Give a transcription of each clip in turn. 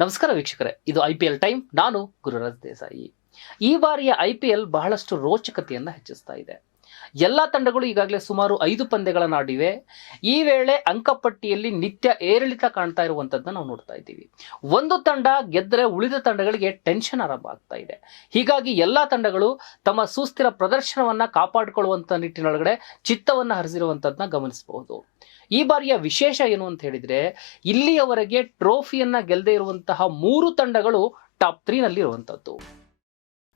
ನಮಸ್ಕಾರ ವೀಕ್ಷಕರೇ, ಇದು IPL ಟೈಮ್. ನಾನು ಗುರುರಾಜ್ ದೇಸಾಯಿ. ಈ ಬಾರಿಯ IPL ಬಹಳಷ್ಟು ರೋಚಕತೆಯನ್ನು ಹೆಚ್ಚಿಸ್ತಾ ಇದೆ. ಎಲ್ಲ ತಂಡಗಳು ಈಗಾಗಲೇ ಸುಮಾರು 5 ಪಂದ್ಯಗಳನ್ನು ಆಡಿವೆ. ಈ ವೇಳೆ ಅಂಕಪಟ್ಟಿಯಲ್ಲಿ ನಿತ್ಯ ಏರಿಳಿತ ಕಾಣ್ತಾ ಇರುವಂತದ್ದನ್ನ ನಾವು ನೋಡ್ತಾ ಇದ್ದೀವಿ. ಒಂದು ತಂಡ ಗೆದ್ದರೆ ಉಳಿದ ತಂಡಗಳಿಗೆ ಟೆನ್ಷನ್ ಆರಂಭ ಆಗ್ತಾ ಇದೆ. ಹೀಗಾಗಿ ಎಲ್ಲಾ ತಂಡಗಳು ತಮ್ಮ ಸುಸ್ಥಿರ ಪ್ರದರ್ಶನವನ್ನ ಕಾಪಾಡಿಕೊಳ್ಳುವಂತ ನಿಟ್ಟಿನೊಳಗಡೆ ಚಿತ್ತವನ್ನ ಹರಿಸಿರುವಂತದ್ದನ್ನ ಗಮನಿಸಬಹುದು. ಈ ಬಾರಿಯ ವಿಶೇಷ ಏನು ಅಂತ ಹೇಳಿದ್ರೆ, ಇಲ್ಲಿಯವರೆಗೆ ಟ್ರೋಫಿಯನ್ನ ಗೆಲ್ಲದೆ ಇರುವಂತಹ 3 ತಂಡಗಳು ಟಾಪ್ 3 ನಲ್ಲಿ ಇರುವಂತದ್ದು.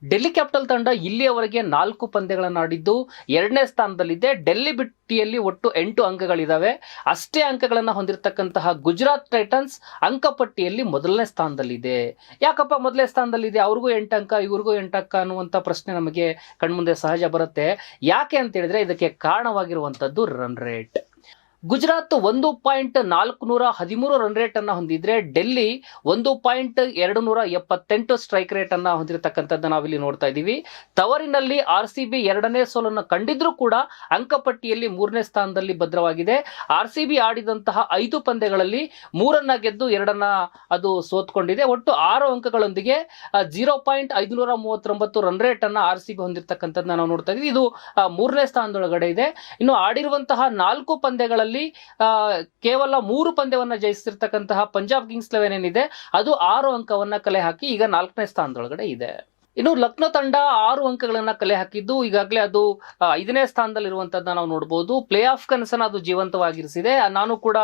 ಡೆಲ್ಲಿ ಕ್ಯಾಪಿಟಲ್ ತಂಡ ಇಲ್ಲಿಯವರೆಗೆ 4 ಪಂದ್ಯಗಳನ್ನು ಆಡಿದ್ದು 2ನೇ ಸ್ಥಾನದಲ್ಲಿದೆ. ಡೆಲ್ಲಿ ಬಿಟ್ಟಿಯಲ್ಲಿ ಒಟ್ಟು 8 ಅಂಕಗಳಿದಾವೆ. ಅಷ್ಟೇ ಅಂಕಗಳನ್ನು ಹೊಂದಿರತಕ್ಕಂತಹ ಗುಜರಾತ್ ಟೈಟನ್ಸ್ ಅಂಕಪಟ್ಟಿಯಲ್ಲಿ ಮೊದಲನೇ ಸ್ಥಾನದಲ್ಲಿದೆ. ಯಾಕಪ್ಪ ಮೊದಲನೇ ಸ್ಥಾನದಲ್ಲಿದೆ, ಅವ್ರಿಗೂ 8 ಅಂಕ ಇವ್ರಿಗೂ 8 ಅಂಕ ಅನ್ನುವಂಥ ಪ್ರಶ್ನೆ ನಮಗೆ ಕಣ್ಮುಂದೆ ಸಹಜ ಬರುತ್ತೆ. ಯಾಕೆ ಅಂತ ಹೇಳಿದ್ರೆ, ಇದಕ್ಕೆ ಕಾರಣವಾಗಿರುವಂತದ್ದು run rate. Gujarat 1.413 run rate ಅನ್ನ ಹೊಂದಿದ್ರೆ, ಡೆಲ್ಲಿ 1.278 ಸ್ಟ್ರೈಕ್ ರೇಟ್ ಅನ್ನ ಹೊಂದಿರತಕ್ಕಂಥದ್ದು ನಾವಿಲ್ಲಿ ನೋಡ್ತಾ ಇದ್ದೀವಿ. ತವರಿನಲ್ಲಿ RCB 2ನೇ ಸೋಲನ್ನು ಕಂಡಿದ್ರೂ ಕೂಡ ಅಂಕಪಟ್ಟಿಯಲ್ಲಿ 3ನೇ ಸ್ಥಾನದಲ್ಲಿ ಭದ್ರವಾಗಿದೆ. RCB ಆಡಿದಂತಹ 5 ಪಂದ್ಯಗಳಲ್ಲಿ 3 ಗೆದ್ದು 2 ಅದು ಸೋತ್ಕೊಂಡಿದೆ. ಒಟ್ಟು 6 ಅಂಕಗಳೊಂದಿಗೆ 0.539 ರನ್ ರೇಟ್ ಅನ್ನ RCB ಹೊಂದಿರತಕ್ಕಂಥದ್ದನ್ನ ನಾವು ನೋಡ್ತಾ ಇದ್ದೀವಿ. ಇದು 3ನೇ ಸ್ಥಾನದೊಳಗಡೆ ಇದೆ. ಇನ್ನು ಆಡಿರುವಂತಹ 4 ಪಂದ್ಯಗಳಲ್ಲಿ ಕೇವಲ 3 ಪಂದ್ಯವನ್ನ ಜಯಿಸಿರ್ತಕ್ಕಂತಹ ಪಂಜಾಬ್ ಕಿಂಗ್ಸ್ 11 ಏನಿದೆ, ಅದು 6 ಅಂಕವನ್ನ ಕಲೆ ಹಾಕಿ ಈಗ 4ನೇ ಸ್ಥಾನದೊಳಗಡೆ ಇದೆ. ಇನ್ನು ಲಕ್ನೋ ತಂಡ 6 ಅಂಕಗಳನ್ನ ಕಲೆ ಹಾಕಿದ್ದು ಈಗಾಗಲೇ ಅದು 5ನೇ ಸ್ಥಾನದಲ್ಲಿರುವಂತದ್ದನ್ನ ನಾವು ನೋಡಬಹುದು. ಪ್ಲೇ ಆಫ್ ಕನಸನ್ನ ಅದು ಜೀವಂತವಾಗಿರಿಸಿದೆ. ನಾನು ಕೂಡ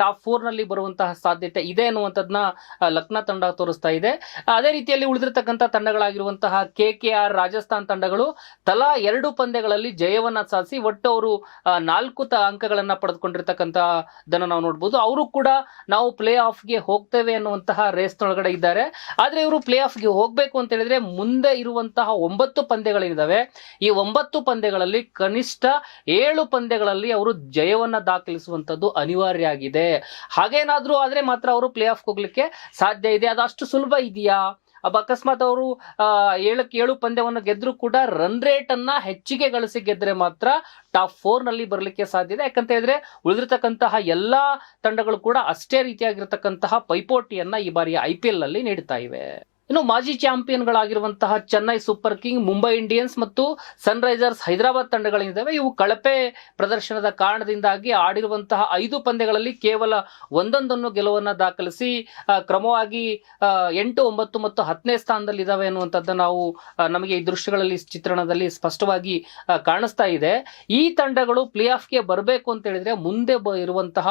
ಟಾಪ್ 4 ನಲ್ಲಿ ಬರುವಂತಹ ಸಾಧ್ಯತೆ ಇದೆ ಅನ್ನುವಂಥದ್ದನ್ನ ಲಕ್ನೋ ತಂಡ ತೋರಿಸ್ತಾ ಇದೆ. ಅದೇ ರೀತಿಯಲ್ಲಿ ಉಳಿದಿರತಕ್ಕಂಥ ತಂಡಗಳಾಗಿರುವಂತಹ KKR, ರಾಜಸ್ಥಾನ್ ತಂಡಗಳು ತಲಾ 2 ಪಂದ್ಯಗಳಲ್ಲಿ ಜಯವನ್ನ ಸಾಧಿಸಿ ಒಟ್ಟು ಅವರು 4 ಅಂಕಗಳನ್ನ ಪಡೆದುಕೊಂಡಿರ್ತಕ್ಕಂಥದ್ದನ್ನ ನಾವು ನೋಡಬಹುದು. ಅವರು ಕೂಡ ನಾವು ಪ್ಲೇ ಆಫ್ಗೆ ಹೋಗ್ತೇವೆ ಅನ್ನುವಂತಹ ರೇಸ್ನೊಳಗಡೆ ಇದ್ದಾರೆ. ಆದ್ರೆ ಇವರು ಪ್ಲೇ ಆಫ್ಗೆ ಹೋಗ್ಬೇಕು ಅಂತ ಹೇಳಿದ್ರೆ ಮುಂದೆ ಇರುವಂತಹ 9 ಪಂದ್ಯಗಳಿದಾವೆ. ಈ 9 ಪಂದ್ಯಗಳಲ್ಲಿ ಕನಿಷ್ಠ 7 ಪಂದ್ಯಗಳಲ್ಲಿ ಅವರು ಜಯವನ್ನ ದಾಖಲಿಸುವಂತದ್ದು ಅನಿವಾರ್ಯ ಆಗಿದೆ. ಹಾಗೇನಾದ್ರೂ ಆದ್ರೆ ಮಾತ್ರ ಅವರು ಪ್ಲೇ ಆಫ್ ಹೋಗ್ಲಿಕ್ಕೆ ಸಾಧ್ಯ ಇದೆ. ಅದಷ್ಟು ಸುಲಭ ಇದೆಯಾ? ಅಕಸ್ಮಾತ್ ಅವರು 7 ಪಂದ್ಯವನ್ನು ಗೆದ್ರು ಕೂಡ ರನ್ ರೇಟ್ ಅನ್ನ ಹೆಚ್ಚಿಗೆ ಗಳಿಸಿ ಗೆದ್ರೆ ಮಾತ್ರ ಟಾಪ್ 4 ನಲ್ಲಿ ಬರಲಿಕ್ಕೆ ಸಾಧ್ಯ ಇದೆ. ಯಾಕಂತ ಹೇಳಿದ್ರೆ ಉಳಿದಿರತಕ್ಕಂತಹ ಎಲ್ಲಾ ತಂಡಗಳು ಕೂಡ ಅಷ್ಟೇ ರೀತಿಯಾಗಿರ್ತಕ್ಕಂತಹ ಪೈಪೋಟಿಯನ್ನ ಈ ಬಾರಿಯ IPL ನಲ್ಲಿ ನೀಡ್ತಾ ಇವೆ. ಇನ್ನು ಮಾಜಿ ಚಾಂಪಿಯನ್ಗಳಾಗಿರುವಂತಹ Chennai Super King, Mumbai Indians ಮತ್ತು ಸನ್ ರೈಸರ್ಸ್ ಹೈದರಾಬಾದ್ ತಂಡಗಳಿದ್ದಾವೆ. ಇವು ಕಳಪೆ ಪ್ರದರ್ಶನದ ಕಾರಣದಿಂದಾಗಿ ಆಡಿರುವಂತಹ 5 ಪಂದ್ಯಗಳಲ್ಲಿ ಕೇವಲ ಒಂದೊಂದನ್ನು ಗೆಲುವನ್ನು ದಾಖಲಿಸಿ ಕ್ರಮವಾಗಿ 8, 9 ಮತ್ತು 10ನೇ ಸ್ಥಾನದಲ್ಲಿ ಇದಾವೆ ಅನ್ನುವಂಥದ್ದು ನಾವು ನಮಗೆ ಈ ದೃಶ್ಯಗಳಲ್ಲಿ ಚಿತ್ರಣದಲ್ಲಿ ಸ್ಪಷ್ಟವಾಗಿ ಕಾಣಿಸ್ತಾ ಇದೆ. ಈ ತಂಡಗಳು ಪ್ಲೇ ಆಫ್ಗೆ ಬರಬೇಕು ಅಂತ ಹೇಳಿದ್ರೆ ಮುಂದೆ ಇರುವಂತಹ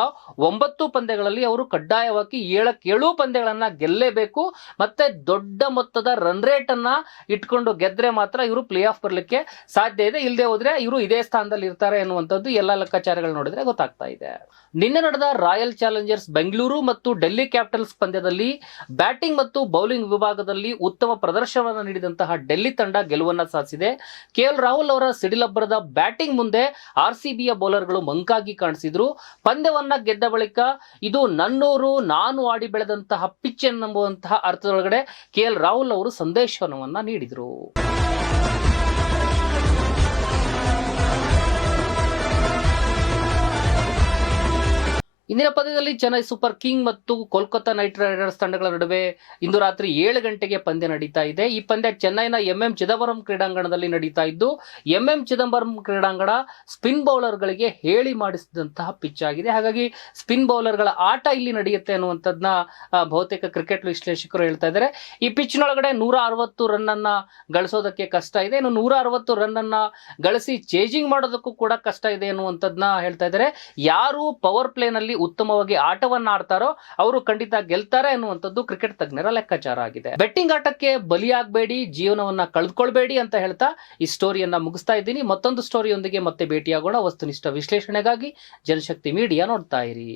9 ಪಂದ್ಯಗಳಲ್ಲಿ ಅವರು ಕಡ್ಡಾಯವಾಗಿ 7 ಪಂದ್ಯಗಳನ್ನ ಗೆಲ್ಲೇಬೇಕು. ಮತ್ತೆ ದೊಡ್ಡ ಮೊತ್ತದ ರನ್ ರೇಟ್ ಅನ್ನ ಇಟ್ಕೊಂಡು ಗೆದ್ರೆ ಮಾತ್ರ ಇವರು ಪ್ಲೇ ಆಫ್ ಬರ್ಲಿಕ್ಕೆ ಸಾಧ್ಯ ಇದೆ. ಇಲ್ಲದೆ ಹೋದ್ರೆ ಇವರು ಇದೇ ಸ್ಥಾನದಲ್ಲಿ ಇರ್ತಾರೆ ಅನ್ನುವಂಥದ್ದು ಎಲ್ಲ ಲೆಕ್ಕಾಚಾರಗಳು ನೋಡಿದ್ರೆ ಗೊತ್ತಾಗ್ತಾ ಇದೆ. ನಿನ್ನೆ ನಡೆದ ರಾಯಲ್ ಚಾಲೆಂಜರ್ಸ್ ಬೆಂಗಳೂರು ಮತ್ತು ಡೆಲ್ಲಿ ಕ್ಯಾಪಿಟಲ್ಸ್ ಪಂದ್ಯದಲ್ಲಿ ಬ್ಯಾಟಿಂಗ್ ಮತ್ತು ಬೌಲಿಂಗ್ ವಿಭಾಗದಲ್ಲಿ ಉತ್ತಮ ಪ್ರದರ್ಶನವನ್ನು ನೀಡಿದಂತಹ ಡೆಲ್ಲಿ ತಂಡ ಗೆಲುವನ್ನ ಸಾಧಿಸಿದೆ. KL ರಾಹುಲ್ ಅವರ ಸಿಡಿಲಬ್ಬರದ ಬ್ಯಾಟಿಂಗ್ ಮುಂದೆ RCBಯ ಬೌಲರ್ಗಳು ಮಂಕಾಗಿ ಕಾಣಿಸಿದ್ರು. ಪಂದ್ಯವನ್ನ ಗೆದ್ದ ಬಳಿಕ ಇದು ನನ್ನೂರು, ನಾನು ಆಡಿ ಬೆಳೆದಂತಹ ಪಿಚ್ ಎನ್ನುವಂತಹ ಅರ್ಥದೊಳಗಡೆ KL ರಾಹುಲ್ ಅವರು ಸಂದೇಶವನ್ನ ನೀಡಿದರು. ಇಂದಿನ ಪಂದ್ಯದಲ್ಲಿ ಚೆನ್ನೈ ಸೂಪರ್ ಕಿಂಗ್ ಮತ್ತು ಕೋಲ್ಕತ್ತಾ ನೈಟ್ ರೈಡರ್ಸ್ ತಂಡಗಳ ನಡುವೆ ಇಂದು ರಾತ್ರಿ 7 ಗಂಟೆಗೆ ಪಂದ್ಯ ನಡೀತಾ ಇದೆ. ಈ ಪಂದ್ಯ ಚೆನ್ನೈನ MM ಚಿದಂಬರಂ ಕ್ರೀಡಾಂಗಣದಲ್ಲಿ ನಡೀತಾ ಇದ್ದು, MM ಚಿದಂಬರಂ ಕ್ರೀಡಾಂಗಣ ಸ್ಪಿನ್ ಬೌಲರ್ಗಳಿಗೆ ಹೇಳಿ ಮಾಡಿಸಿದಂತಹ ಪಿಚ್ ಆಗಿದೆ. ಹಾಗಾಗಿ ಸ್ಪಿನ್ ಬೌಲರ್ಗಳ ಆಟ ಇಲ್ಲಿ ನಡೆಯುತ್ತೆ ಅನ್ನುವಂಥದ್ದನ್ನ ಬಹುತೇಕ ಕ್ರಿಕೆಟ್ ವಿಶ್ಲೇಷಕರು ಹೇಳ್ತಾ ಇದ್ದಾರೆ. ಈ ಪಿಚ್ನೊಳಗಡೆ 160 ರನ್ ಅನ್ನ ಗಳಿಸೋದಕ್ಕೆ ಕಷ್ಟ ಇದೆ. ಇನ್ನು 160 ರನ್ ಅನ್ನ ಗಳಿಸಿ ಚೇಜಿಂಗ್ ಮಾಡೋದಕ್ಕೂ ಕೂಡ ಕಷ್ಟ ಇದೆ ಅನ್ನುವಂಥದ್ದನ್ನ ಹೇಳ್ತಾ ಇದ್ದಾರೆ. ಯಾರು ಪವರ್ ಪ್ಲೇ ನಲ್ಲಿ ಉತ್ತಮವಾಗಿ ಆಟವನ್ನ ಆಡ್ತಾರೋ ಅವರು ಖಂಡಿತ ಗೆಲ್ತಾರೆ ಅನ್ನುವಂಥದ್ದು ಕ್ರಿಕೆಟ್ ತಜ್ಞರ ಲೆಕ್ಕಾಚಾರ ಆಗಿದೆ. ಬೆಟ್ಟಿಂಗ್ ಆಟಕ್ಕೆ ಬಲಿಯಾಗಬೇಡಿ, ಜೀವನವನ್ನ ಕಳೆದುಕೊಳ್ಬೇಡಿ ಅಂತ ಹೇಳ್ತಾ ಈ ಸ್ಟೋರಿಯನ್ನ ಮುಗಿಸ್ತಾ ಇದ್ದೀನಿ. ಮತ್ತೊಂದು ಸ್ಟೋರಿಯೊಂದಿಗೆ ಮತ್ತೆ ಭೇಟಿಯಾಗೋಣ. ವಸ್ತುನಿಷ್ಠ ವಿಶ್ಲೇಷಣೆಗಾಗಿ ಜನಶಕ್ತಿ ಮೀಡಿಯಾ ನೋಡ್ತಾ ಇರಿ.